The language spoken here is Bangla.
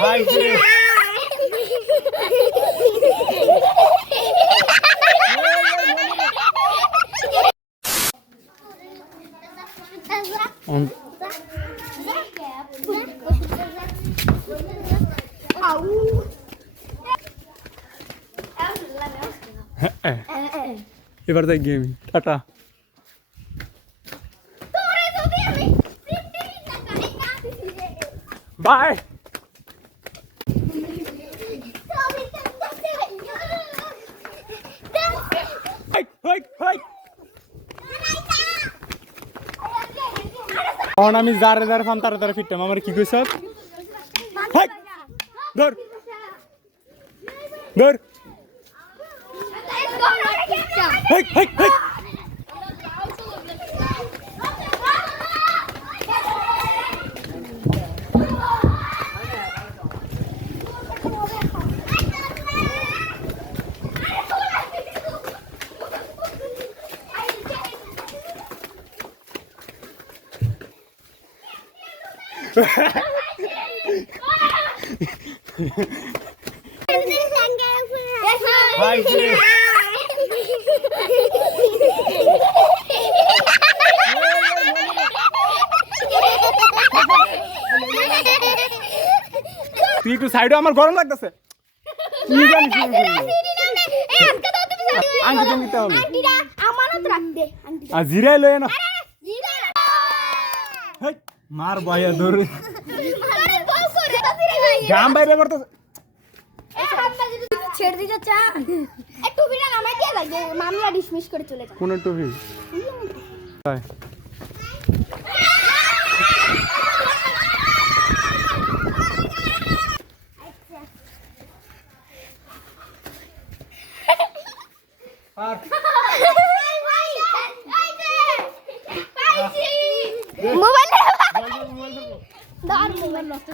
ভাই এবার দেখ গেম টাটা বাই তখন আমি যারে যারে ফান তারা তারা ফিরতাম আমার কি কইছ ধর ধর ভাই তুই একটু সাইডে আমার গরম লাগতেছে তুই জানিস আংটি দিতে হবে আমানত রাখ দে আংটি আর জিরাই লয় না মার ভাইয়া ধরে গাম বাইরে করতেছে ছেড়ে দিতে চান এই টুপিটা নামাই দিয়ে লাগে মামলা ডিসমিস করে চলে যাও কোন টুপি তাই আর মোবাইল দাও মোবাইল নষ্ট